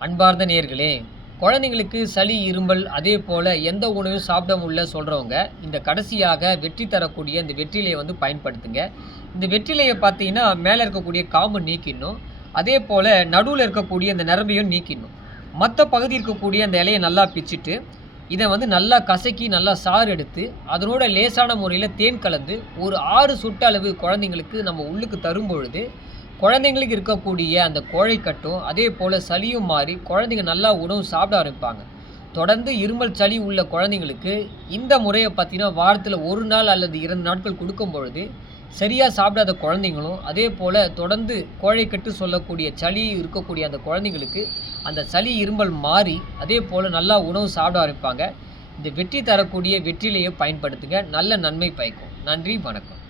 அன்பார்ந்த நேயர்களே, குழந்தைங்களுக்கு சளி, இருமல் அதே போல எந்த உணவையும் சாப்பிட முடியல சொல்றவங்க, இந்த கடைசியாக வெற்றி தரக்கூடிய இந்த வெற்றிலைய பயன்படுத்துங்க. இந்த வெற்றிலைய பார்த்தீங்கன்னா, மேல இருக்கக்கூடிய காம்ப நீக்கிடணும். அதே போல நடுவுல இருக்கக்கூடிய இந்த நரம்பையும் நீக்கிடணும். மத்த பகுதி இருக்கக்கூடிய அந்த இலைய நல்லா பிச்சுட்டு, இத நல்லா கசக்கி, நல்லா சாறு எடுத்து, அதனோட லேசான முறையில தேன் கலந்து, ஒரு 6 சொட்டு அளவு குழந்தைங்களுக்கு நம்ம உள்ளுக்கு தரும்பொழுது, குழந்தைங்களுக்கு இருக்கக்கூடிய அந்த கோழைக்கட்டும், அதே போல சளியும் மாறி, குழந்தைங்க நல்லா உணவு சாப்பிட ஆரம்பிப்பாங்க. தொடர்ந்து இருமல், சளி உள்ள குழந்தைங்களுக்கு இந்த முறைய பார்த்தீங்கன்னா, வாரத்தில 1 நாள் அல்லது 2 நாட்கள் குடுக்கும்பொழுது, சரியா சாப்பிடாத குழந்தைங்களும், அதே போல தொடர்ந்து கோழைக்கட்டு சொல்லக்கூடிய சளி இருக்கக்கூடிய அந்த குழந்தைங்களுக்கு, அந்த சளி, இருமல் மாறி, அதே போல நல்லா உணவு சாப்பிட ஆரம்பிப்பாங்க. இந்த வெற்றி தரக்கூடிய வெற்றிலைய பயன்படுத்துங்க. நல்ல நன்மை பயக்கும். நன்றி, வணக்கம்.